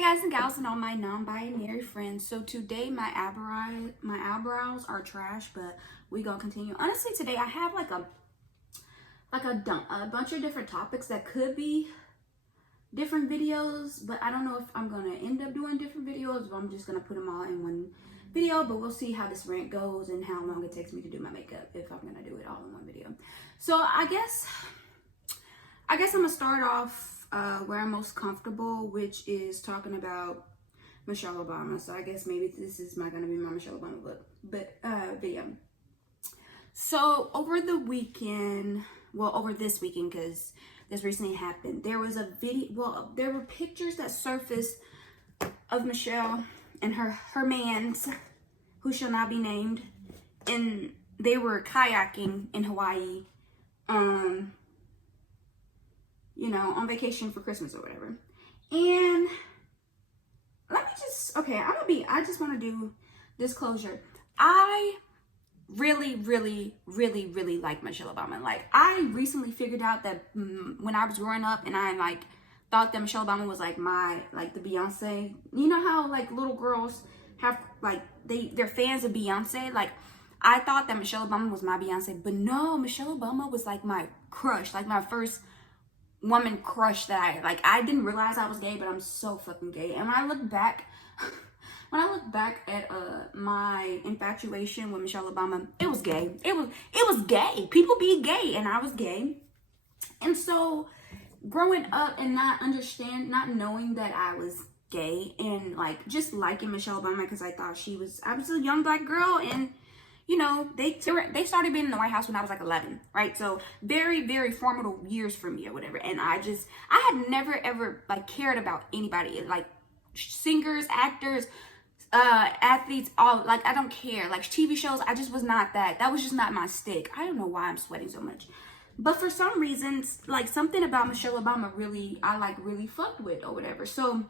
Hi guys and gals and all my non-binary friends. So today my eyebrows are trash, but we gonna continue. Honestly, today I have like a bunch of different topics that could be different videos, but I don't know if I'm gonna end up doing different videos, or I'm just gonna put them all in one video. But we'll see how this rant goes and how long it takes me to do my makeup, if I'm gonna do it all in one video. So I guess I'm gonna start off where I'm most comfortable, which is talking about Michelle Obama. So I guess maybe this is gonna be my Michelle Obama video. So over this weekend, because this recently happened, there was a video. Well, there were pictures that surfaced of Michelle and her mans, who shall not be named, and they were kayaking in Hawaii, on vacation for Christmas or whatever. And I just want to do disclosure. I really like Michelle Obama. Like, I recently figured out that when I was growing up and I thought that Michelle Obama was like the Beyonce. You know how like little girls have they're fans of Beyonce? Like, I thought that Michelle Obama was my Beyonce, but no, Michelle Obama was like my crush, like my first woman crush that I didn't realize I was gay, but I'm so fucking gay. And when I look back at my infatuation with Michelle Obama, it was gay. It was gay. People be gay, and I was gay. And so growing up and not knowing that I was gay, and just liking Michelle Obama because I thought I was a young black girl, and they started being in the White House when I was 11, right? So very formidable years for me or whatever. And I had never ever cared about anybody, like singers, actors, athletes, all, I don't care. Like TV shows, I just was not that. That was just not my stick. I don't know why I'm sweating so much. But for some reasons, something about Michelle Obama really fucked with or whatever. So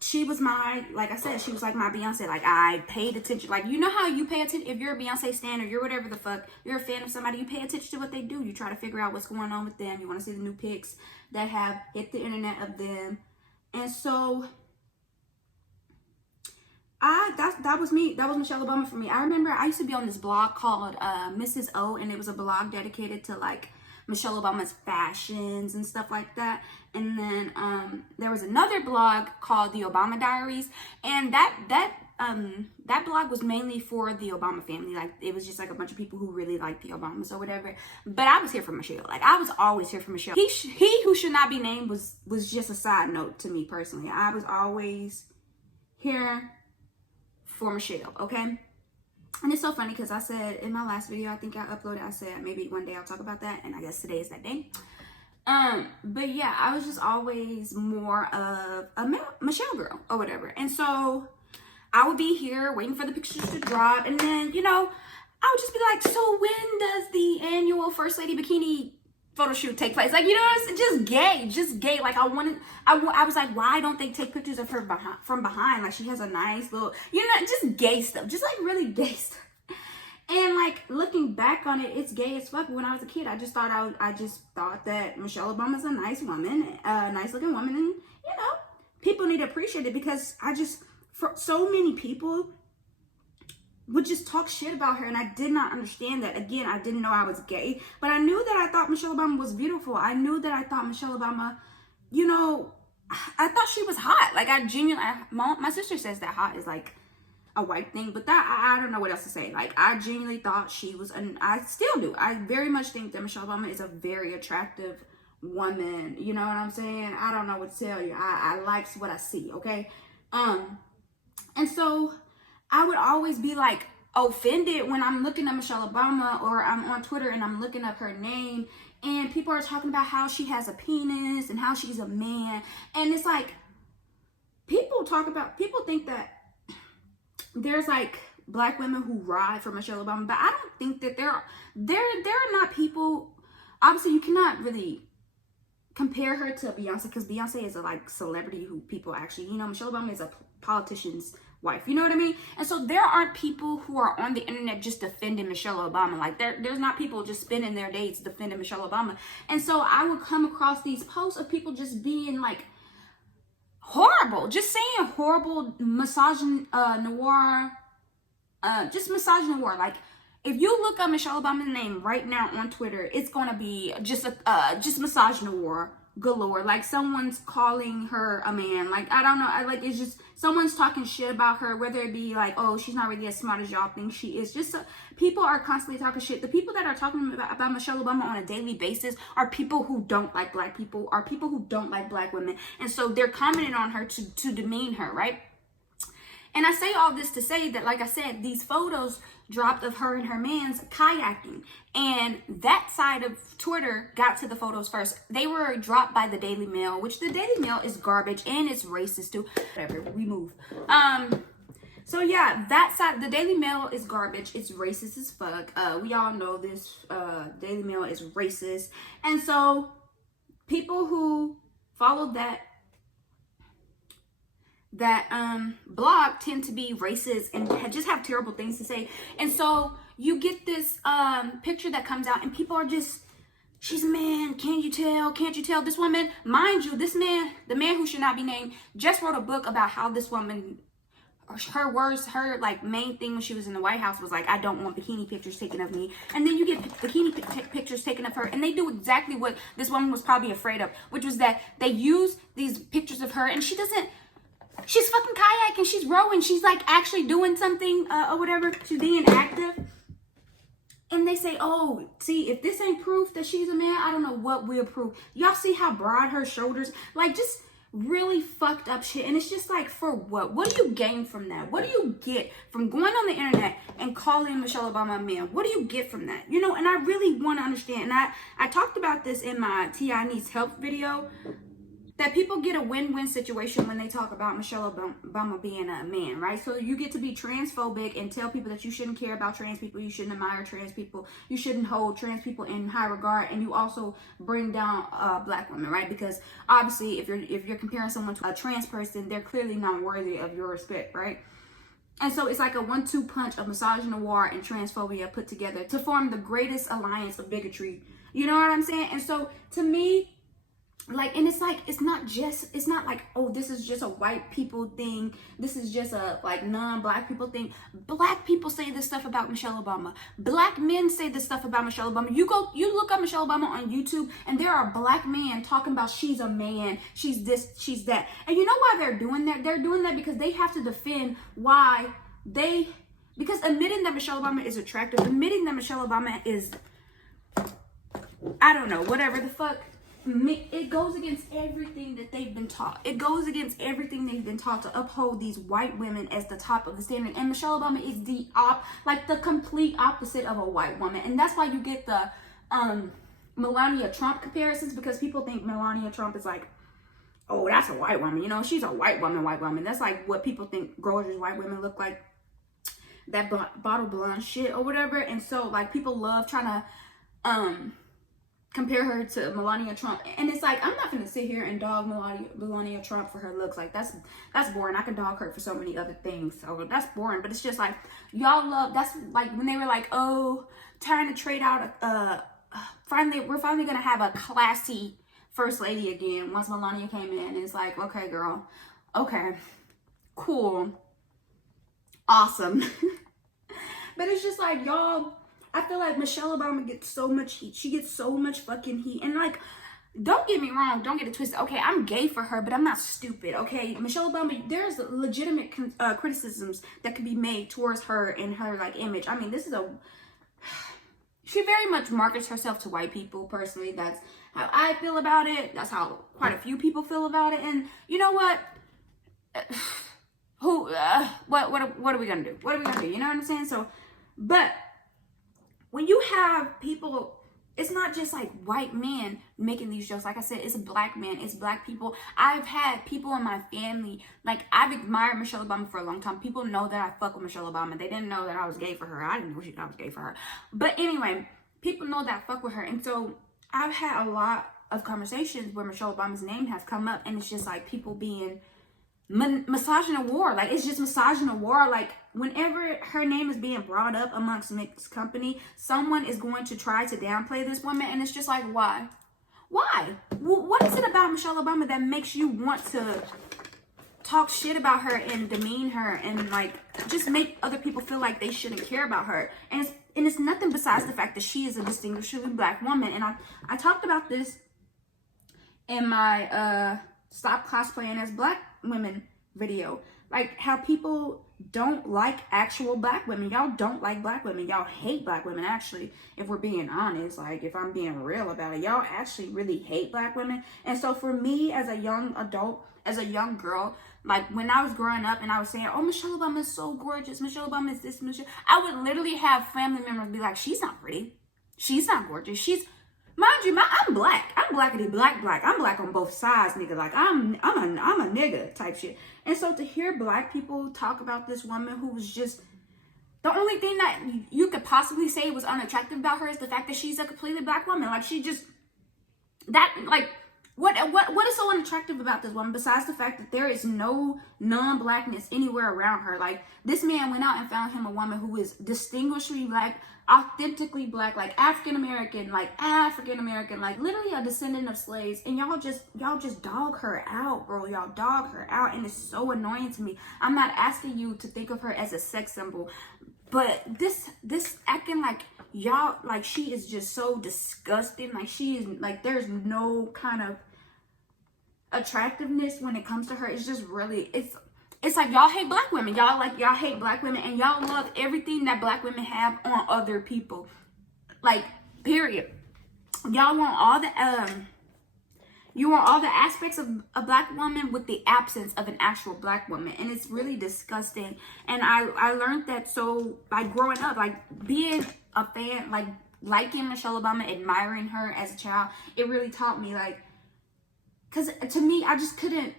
she was like I said, she was like my Beyonce. I paid attention. You know how you pay attention if you're a Beyonce stan or you're whatever the fuck, you're a fan of somebody, you pay attention to what they do. You try to figure out what's going on with them. You want to see the new pics that have hit the internet of them. And so that was me. That was Michelle Obama for me. I remember I used to be on this blog called Mrs. O, and it was a blog dedicated to Michelle Obama's fashions and stuff like that. And then there was another blog called The Obama Diaries, and that blog was mainly for the Obama family. It was just a bunch of people who really liked the Obamas or whatever. But I was here for Michelle. I was always here for Michelle. He who should not be named was just a side note to me personally. I was always here for Michelle, okay? And it's so funny because I said in my last video, I think I uploaded, I said maybe one day I'll talk about that, and I guess today is that day. But yeah, I was just always more of a Michelle girl or whatever. And so I would be here waiting for the pictures to drop, and then, I would just be like, so when does the annual First Lady Bikini photo shoot take place? It's just gay. I was like, why don't they take pictures of her from behind? She has a nice little, just gay stuff, just really gay stuff. And looking back on it, it's gay as fuck. When I was a kid, I just thought that Michelle Obama's a nice woman, a nice looking woman, and people need to appreciate it, because for so many people would just talk shit about her, and I did not understand that. Again, I didn't know I was gay, but I knew that I thought Michelle Obama was beautiful. I knew that I thought Michelle Obama, I thought she was hot. I genuinely, my sister says that hot is a white thing, but that, I don't know what else to say. I genuinely thought she was, and I still do. I very much think that Michelle Obama is a very attractive woman. You know what I'm saying? I don't know what to tell you. I like what I see, okay? And so I would always be offended when I'm looking at Michelle Obama, or I'm on Twitter and I'm looking up her name, and people are talking about how she has a penis and how she's a man. And it's people think that there's black women who ride for Michelle Obama, but I don't think that there are not people. Obviously, you cannot really compare her to Beyonce, because Beyonce is a celebrity who people actually, Michelle Obama is a politician's wife, you know what I mean? And so there aren't people who are on the internet just defending Michelle Obama. There's not people just spending their days defending Michelle Obama. And so I would come across these posts of people just being horrible. Just saying horrible noir. Just misogynoir. Like, if you look up Michelle Obama's name right now on Twitter, it's gonna be just misogynoir galore. Like, someone's calling her a man. Like, I don't know. Like, it's just someone's talking shit about her, whether it be like, oh, she's not really as smart as y'all think she is. Just people are constantly talking shit. The people that are talking about Michelle Obama on a daily basis are people who don't like black people, are people who don't like black women, and so they're commenting on her to demean her, right? And I say all this to say that, like I said, these photos dropped of her and her man's kayaking. And that side of Twitter got to the photos first. They were dropped by the Daily Mail, which the Daily Mail is garbage and it's racist too. Whatever, we move. So yeah, that side, the Daily Mail is garbage. It's racist as fuck. We all know this. Daily Mail is racist. And so people who followed that blog tend to be racist and just have terrible things to say. And so you get this picture that comes out and people are just, she's a man, can't you tell? This woman, mind you, this man, the man who should not be named, just wrote a book about how this woman, her like main thing when she was in the White House was like, I don't want bikini pictures taken of me. And then you get bikini pictures taken of her, and they do exactly what this woman was probably afraid of, which was that they use these pictures of her and she's fucking kayaking, she's rowing, she's like actually doing something or whatever, she's being active. And they say, oh, see, if this ain't proof that she's a man, I don't know what will prove. Y'all see how broad her shoulders, like just really fucked up shit. And it's just like, for what? What do you gain from that? What do you get from going on the internet and calling Michelle Obama a man? What do you get from that? You know, and I really want to understand. And I talked about this in my T.I. Needs Help video, that people get a win-win situation when they talk about Michelle Obama being a man, right? So you get to be transphobic and tell people that you shouldn't care about trans people, you shouldn't admire trans people, you shouldn't hold trans people in high regard, and you also bring down black women, right? Because obviously, if you're comparing someone to a trans person, they're clearly not worthy of your respect, right? And so it's like a 1-2 punch of misogynoir and transphobia put together to form the greatest alliance of bigotry. You know what I'm saying? And so to me, like, and it's like, it's not like, oh, this is just a white people thing, this is just a like non-black people thing. Black people say this stuff about Michelle Obama. Black men say this stuff about Michelle Obama. You look up Michelle Obama on YouTube and there are black men talking about she's a man, she's this, she's that. And you know why they're doing that? They're doing that because they have to defend because admitting that Michelle Obama is attractive, admitting that Michelle Obama is, I don't know, whatever the fuck, it goes against everything that they've been taught. It goes against everything they've been taught to uphold these white women as the top of the standard. And Michelle Obama is the complete opposite of a white woman. And that's why you get the Melania Trump comparisons, because people think Melania Trump is like, oh, that's a white woman. You know, she's a white woman. That's like what people think gorgeous white women look like. That bottle blonde shit or whatever. And so like people love trying to compare her to Melania Trump, and it's like, I'm not gonna sit here and dog Melania Trump for her looks. Like that's boring. I can dog her for so many other things, so that's boring. But it's just like, y'all love, that's like when they were like, oh, trying to trade out we're finally gonna have a classy first lady again once Melania came in. And it's like, okay girl, okay, cool, awesome. But it's just like, y'all, I feel like Michelle Obama gets so much heat. She gets so much fucking heat. And like, don't get me wrong, don't get it twisted. Okay, I'm gay for her, but I'm not stupid. Okay, Michelle Obama, there's legitimate criticisms that could be made towards her and her like image. I mean, she very much markets herself to white people. Personally, that's how I feel about it. That's how quite a few people feel about it. And you know what? What are we gonna do? What are we gonna do? You know what I'm saying? So, but when you have people, it's not just like white men making these jokes. Like I said, it's black men, it's black people. I've had people in my family, like I've admired Michelle Obama for a long time. People know that I fuck with Michelle Obama. They didn't know that I was gay for her. I didn't know I was gay for her. But anyway, people know that I fuck with her. And so I've had a lot of conversations where Michelle Obama's name has come up, and it's just like people being misogynoir. Like, it's just misogynoir. Like, whenever her name is being brought up amongst mixed company, someone is going to try to downplay this woman, and it's just like, why? What is it about Michelle Obama that makes you want to talk shit about her and demean her and like just make other people feel like they shouldn't care about her. And it's nothing besides the fact that she is a distinguishably black woman. And I talked about this in my Stop Cosplaying as Black Women video. Like how people don't like actual black women. Y'all don't like black women. Y'all hate black women, actually, if we're being honest. Like, if I'm being real about it, y'all actually really hate black women. And so for me, as a young adult, as a young girl, like when I was growing up and I was saying, oh, Michelle Obama is so gorgeous, Michelle Obama is this, Michelle, I would literally have family members be like, she's not pretty, she's not gorgeous, she's, mind you, I'm black. I'm blackity black. I'm black on both sides, nigga. Like I'm a nigga type shit. And so to hear black people talk about this woman who was just, the only thing that you could possibly say was unattractive about her is the fact that she's a completely black woman. Like she just, that, like, what is so unattractive about this woman besides the fact that there is no non-blackness anywhere around her? Like, this man went out and found him a woman who is distinguishably black, authentically black, like African-American, like literally a descendant of slaves, and y'all just dog her out, bro. Y'all dog her out, and it's so annoying to me. I'm not asking you to think of her as a sex symbol, but this acting like y'all, like she is just so disgusting. Like she is, like there's no kind of attractiveness when it comes to her. It's just really, it's like y'all hate black women. Y'all hate black women, and y'all love everything that black women have on other people. Like, period. Y'all want all the you want all the aspects of a black woman with the absence of an actual black woman, and it's really disgusting. And I learned that so by growing up, like being a fan, like liking Michelle Obama, admiring her as a child, it really taught me, like, because to me, I just couldn't,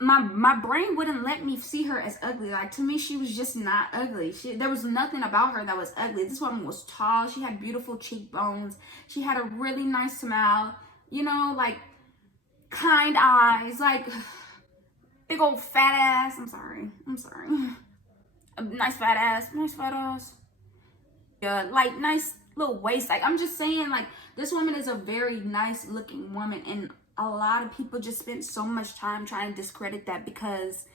my brain wouldn't let me see her as ugly. Like, to me, she was just not ugly. There was nothing about her that was ugly. This woman was tall. She had beautiful cheekbones. She had a really nice smile, you know, like kind eyes, like big old fat ass. I'm sorry. A nice fat ass. Yeah, like nice little waist. Like, I'm just saying, like, this woman is a very nice looking woman, and a lot of people just spent so much time trying to discredit that, because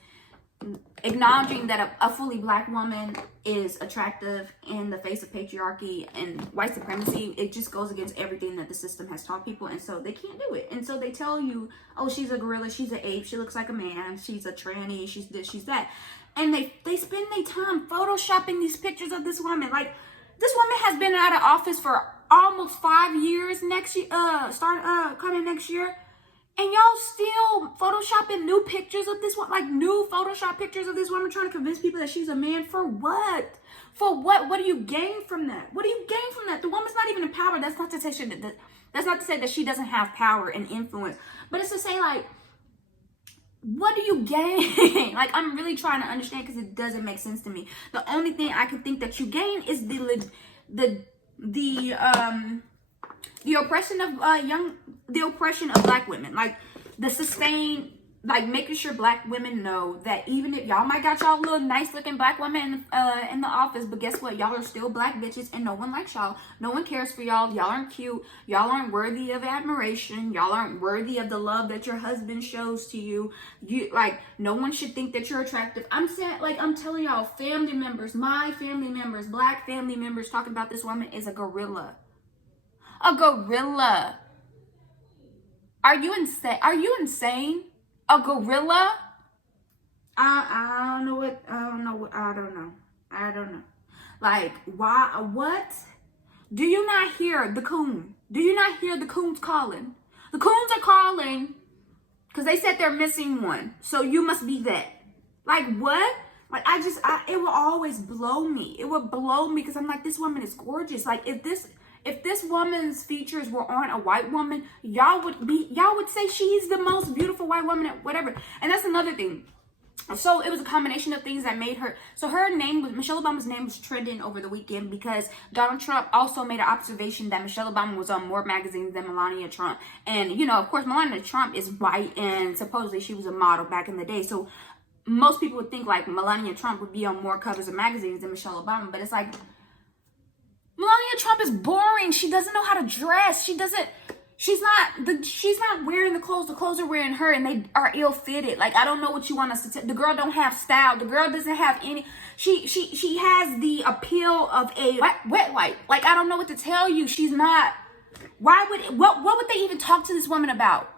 acknowledging that a fully black woman is attractive in the face of patriarchy and white supremacy, it just goes against everything that the system has taught people, and so they can't do it. And so they tell you, oh, she's a gorilla, she's an ape, she looks like a man, she's a tranny, she's this, she's that. And they spend their time photoshopping these pictures of this woman. Like, this woman has been out of office for almost 5 years next year, coming next year. And y'all still photoshopping new pictures of this one, like new Photoshop pictures of this woman, trying to convince people that she's a man. For what? For what? What do you gain from that? What do you gain from that? The woman's not even in power. That's not to say that she doesn't have power and influence, but it's to say, like, what do you gain? Like, I'm really trying to understand, because it doesn't make sense to me. The only thing I can think that you gain is the oppression of black women, like the sustained, like making sure black women know that even if y'all might got y'all little nice looking black women in the office, but guess what? Y'all are still black bitches, and no one likes y'all. No one cares for y'all. Y'all aren't cute. Y'all aren't worthy of admiration. Y'all aren't worthy of the love that your husband shows to you. Like, no one should think that you're attractive. I'm saying, like, I'm telling y'all, family members, my family members, black family members, talking about this woman is a gorilla. A gorilla. Are you insane? Are you insane? A gorilla? I don't know. Like, why? What? Do you not hear the coon? Do you not hear the coons calling? The coons are calling because they said they're missing one. So you must be that. Like, what? Like, it will always blow me. It would blow me, because I'm like, this woman is gorgeous. Like, if this woman's features were on a white woman, y'all would say she's the most beautiful white woman, whatever. And that's another thing. So it was a combination of things that made her, so Michelle Obama's name was trending over the weekend, because Donald Trump also made an observation that Michelle Obama was on more magazines than Melania Trump. And, you know, of course, Melania Trump is white, and supposedly she was a model back in the day. So most people would think, like, Melania Trump would be on more covers of magazines than Michelle Obama. But it's like, Melania Trump is boring. She doesn't know how to dress. She She's not wearing the clothes are wearing her, and they are ill-fitted. Like, I don't know what you want us to tell. The girl don't have style. The girl doesn't have any, she has the appeal of a wet wipe. Like, I don't know what to tell you. She's not, what would they even talk to this woman about?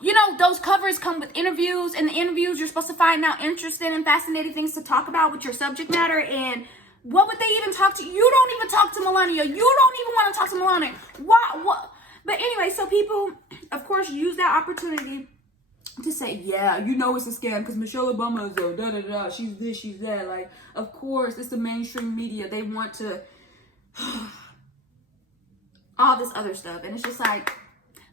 You know, those covers come with interviews, and the interviews you're supposed to find out interesting and fascinating things to talk about with your subject matter. And what would they even talk to? You don't even talk to Melania. You don't even want to talk to Melania. What? But anyway, so people, of course, use that opportunity to say, yeah, you know it's a scam because Michelle Obama is a da-da-da, she's this, she's that. Like, of course, it's the mainstream media. They want to, all this other stuff. And it's just like,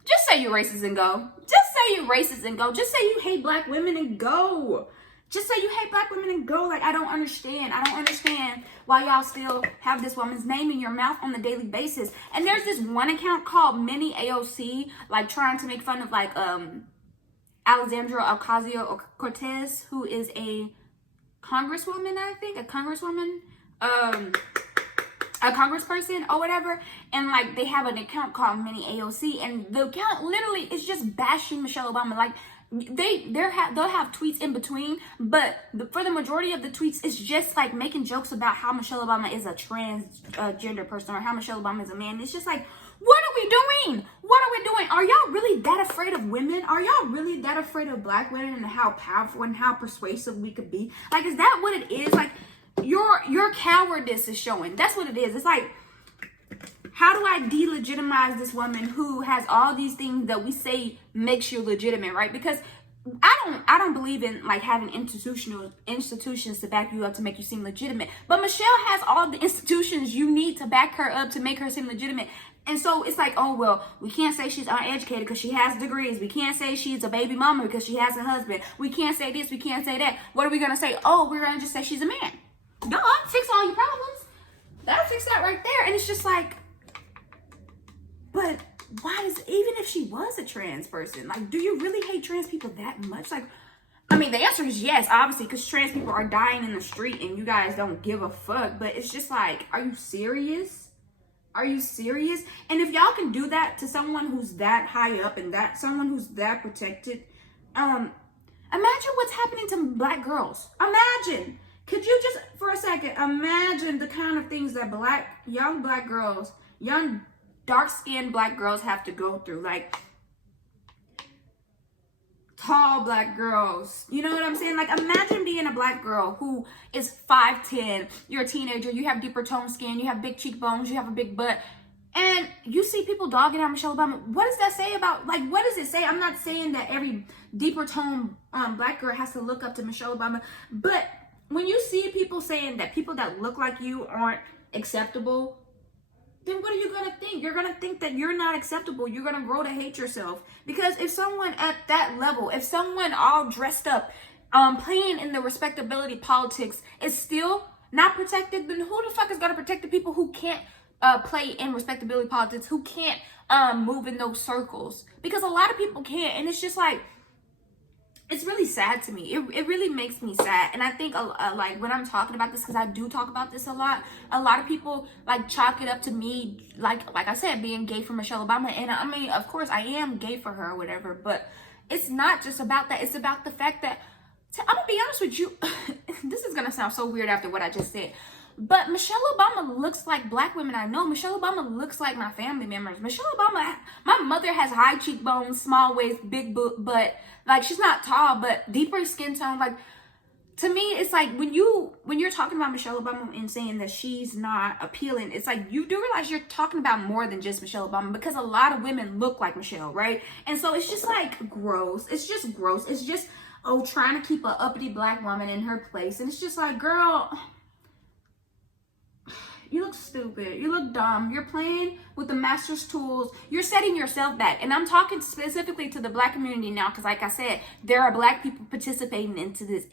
just say you're racist and go. Just say you're racist and go. Just say you hate black women and go. Just say you hate black women and go. Like, I don't understand. I don't understand why y'all still have this woman's name in your mouth on the daily basis. And there's this one account called Mini AOC, like trying to make fun of like Alexandra Ocasio-Cortez, who is a congresswoman, I think, a congressperson or whatever. And like they have an account called Mini AOC, and the account literally is just bashing Michelle Obama. Like, they'll have tweets in between, but for the majority of the tweets, it's just like making jokes about how Michelle Obama is a transgender person, or how Michelle Obama is a man. It's just like, what are we doing? What are we doing? Are y'all really that afraid of women? Are y'all really that afraid of black women and how powerful and how persuasive we could be? Like, is that what it is? Like, your cowardice is showing. That's what it is. It's like, how do I delegitimize this woman who has all these things that we say makes you legitimate, right? Because I don't believe in like having institutions to back you up to make you seem legitimate. But Michelle has all the institutions you need to back her up to make her seem legitimate. And so it's like, oh, well, we can't say she's uneducated because she has degrees. We can't say she's a baby mama because she has a husband. We can't say this. We can't say that. What are we going to say? Oh, we're going to just say she's a man. Duh, fix all your problems. That'll fix that right there. And it's just like, but why is, even if she was a trans person, like, do you really hate trans people that much? Like, I mean, the answer is yes, obviously, because trans people are dying in the street and you guys don't give a fuck. But it's just like, are you serious? Are you serious? And if y'all can do that to someone who's that high up and that someone who's that protected, imagine what's happening to black girls. Imagine. Could you just, for a second, imagine the kind of things that young black girls, young dark-skinned black girls have to go through. Like, tall black girls. You know what I'm saying? Like, imagine being a black girl who is 5'10". You're a teenager. You have deeper tone skin. You have big cheekbones. You have a big butt. And you see people dogging out Michelle Obama. What does that say about, like, what does it say? I'm not saying that every deeper tone black girl has to look up to Michelle Obama. But when you see people saying that people that look like you aren't acceptable, then what are you going to think? You're going to think that you're not acceptable. You're going to grow to hate yourself. Because if someone at that level, if someone all dressed up, playing in the respectability politics is still not protected, then who the fuck is going to protect the people who can't play in respectability politics, who can't move in those circles? Because a lot of people can't. And it's just like, it's really sad to me. It really makes me sad. And I think like when I'm talking about this, because I do talk about this a lot of people like chalk it up to me, like I said, being gay for Michelle Obama. And I mean, of course I am gay for her or whatever, but it's not just about that. It's about the fact that, I'm gonna be honest with you, this is gonna sound so weird after what I just said, but Michelle Obama looks like black women I know. Michelle Obama looks like my family members. Michelle Obama, my mother has high cheekbones, small waist, big butt. Like, she's not tall, but deeper skin tone. Like, to me, it's like when you're talking about Michelle Obama and saying that she's not appealing, it's like you do realize you're talking about more than just Michelle Obama, because a lot of women look like Michelle, right? And so it's just like gross. It's just gross. It's just, oh, trying to keep an uppity black woman in her place. And it's just like, girl, you look stupid. You look dumb. You're playing with the master's tools. You're setting yourself back. And I'm talking specifically to the black community now, because like I said, there are black people participating into this.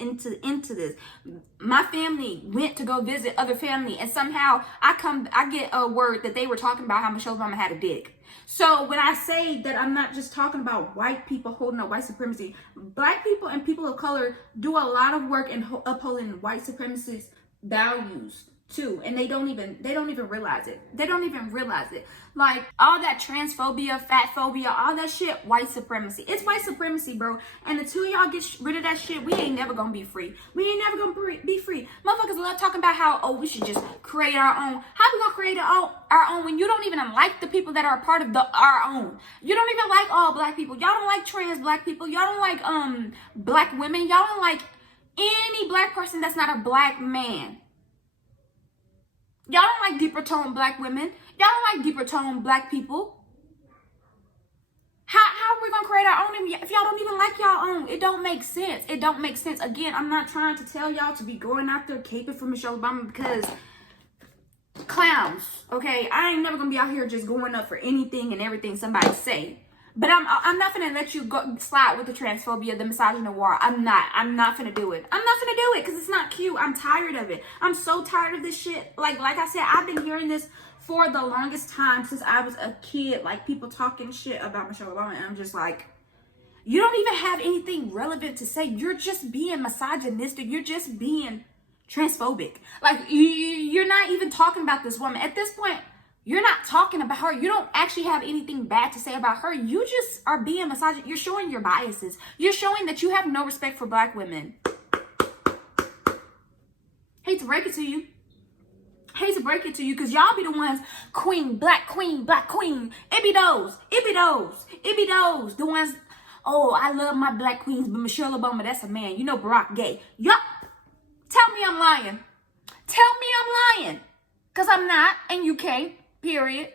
My family went to go visit other family, and somehow I get a word that they were talking about how Michelle Obama had a dick. So when I say that, I'm not just talking about white people holding up white supremacy. Black people and people of color do a lot of work in upholding white supremacist values. too, and they don't even realize it. They don't even realize it. Like all that transphobia, fat phobia, all that shit, white supremacy. It's white supremacy, bro. And until y'all get rid of that shit, we ain't never gonna be free. We ain't never gonna be free. Motherfuckers love talking about how, oh, we should just create our own. How we gonna create our own when you don't even like the people that are a part of our own? You don't even like all black people. Y'all don't like trans black people. Y'all don't like black women. Y'all don't like any black person that's not a black man. Y'all don't like deeper toned black women. Y'all don't like deeper toned black people. How are we going to create our own if y'all don't even like y'all own? It don't make sense. It don't make sense. Again, I'm not trying to tell y'all to be going out there caping for Michelle Obama because clowns, okay? I ain't never going to be out here just going up for anything and everything somebody say. But I'm not finna let you go slide with the transphobia, the misogynoir. I'm not finna do it. I'm not finna do it because it's not cute. I'm tired of it. I'm so tired of this shit. Like I said, I've been hearing this for the longest time since I was a kid. Like people talking shit about Michelle Obama, and I'm just like, you don't even have anything relevant to say. You're just being misogynistic. You're just being transphobic. Like you're not even talking about this woman at this point. You're not talking about her. You don't actually have anything bad to say about her. You just are being misogynist. You're showing your biases. You're showing that you have no respect for black women. Hate to break it to you. Hate to break it to you because y'all be the ones, queen, black queen, black queen. It be those. It be those. It be those. The ones, oh, I love my black queens, but Michelle Obama, that's a man. You know Barack gay. Yup. Tell me I'm lying. Tell me I'm lying. Because I'm not, and you can't. Period.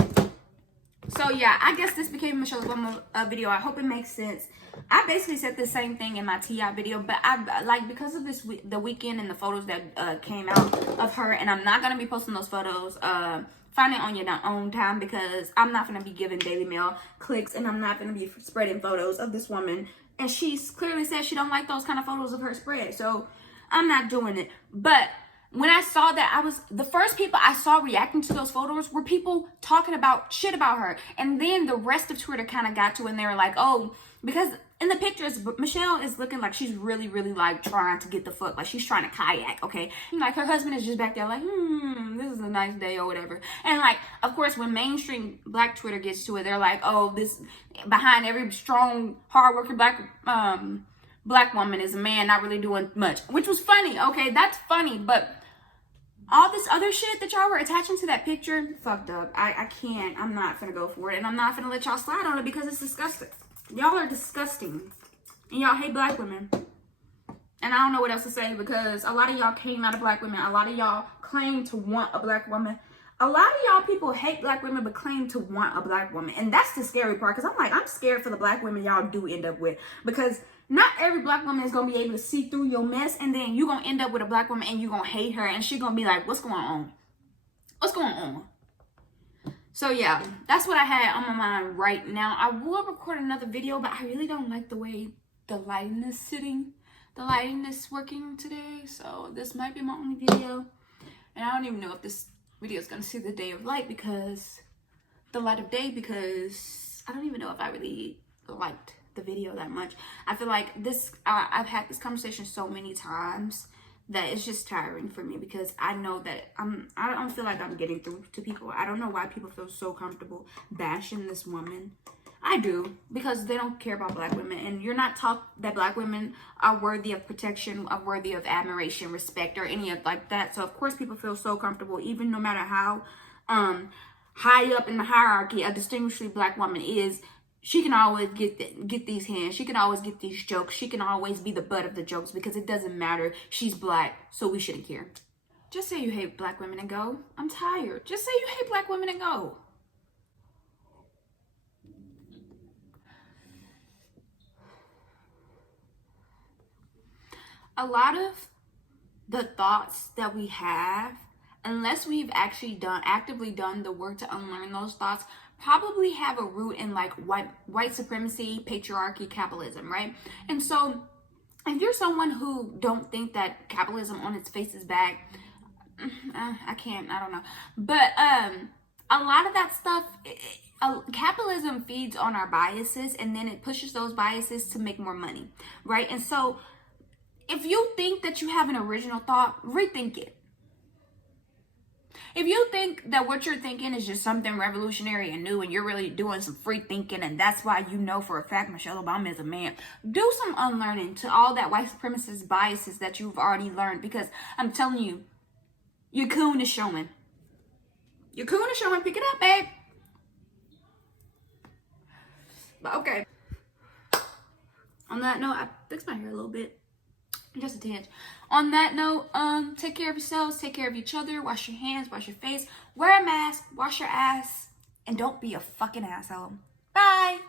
So yeah, I guess this became a Michelle Obama video. I hope it makes sense. I basically said the same thing in my T.I. video, but I like because of this the weekend and the photos that came out of her, and I'm not gonna be posting those photos. Find it on your own time because I'm not gonna be giving Daily Mail clicks, and I'm not gonna be spreading photos of this woman. And she's clearly said she don't like those kind of photos of her spread, so I'm not doing it. But when I saw that, the first people I saw reacting to those photos were people talking about shit about her. And then the rest of Twitter kind of got to it and they were like, oh, because in the pictures, Michelle is looking like she's really, really like trying to get the fuck, like she's trying to kayak, okay? And like her husband is just back there like, this is a nice day or whatever. And like, of course, when mainstream black Twitter gets to it, they're like, oh, this, behind every strong, hardworking black woman is a man not really doing much, which was funny, okay? That's funny, but all this other shit that y'all were attaching to that picture, fucked up. I can't. I'm not finna go for it. And I'm not finna let y'all slide on it because it's disgusting. Y'all are disgusting. And y'all hate black women. And I don't know what else to say because a lot of y'all came out of black women. A lot of y'all claim to want a black woman. A lot of y'all people hate black women but claim to want a black woman. And that's the scary part because I'm scared for the black women y'all do end up with. Because not every black woman is going to be able to see through your mess, and then you're going to end up with a black woman and you're going to hate her, and she's going to be like, what's going on? What's going on? So yeah, that's what I had on my mind right now. I will record another video, but I really don't like the way the lighting is sitting. The lighting is working today, so this might be my only video. And I don't even know if this video is going to see the day of light because the light of day, because I don't even know if I really liked the video that much. I feel like this I've had this conversation so many times that it's just tiring for me because I know that I don't feel like I'm getting through to people. I don't know why people feel so comfortable bashing this woman. I do, because they don't care about black women, and you're not taught that black women are worthy of protection, are worthy of admiration, respect, or any of like that. So of course people feel so comfortable, even no matter how high up in the hierarchy a distinguished black woman is. She can always get these hands. She can always get these jokes. She can always be the butt of the jokes because it doesn't matter. She's black, so we shouldn't care. Just say you hate black women and go. I'm tired. Just say you hate black women and go. A lot of the thoughts that we have, unless we've actually actively done the work to unlearn those thoughts, probably have a root in like white supremacy, patriarchy, capitalism, right? And so if you're someone who don't think that capitalism on its face is bad, I don't know. But a lot of that stuff, capitalism feeds on our biases, and then it pushes those biases to make more money, right? And so if you think that you have an original thought, rethink it. If you think that what you're thinking is just something revolutionary and new and you're really doing some free thinking and that's why you know for a fact Michelle Obama is a man, do some unlearning to all that white supremacist biases that you've already learned, because I'm telling you, your coon is showing. Your coon is showing. Pick it up, babe. But okay. On that note, I fixed my hair a little bit. Just a tinge. On that note, take care of yourselves, take care of each other, wash your hands, wash your face, wear a mask, wash your ass, and don't be a fucking asshole. Bye.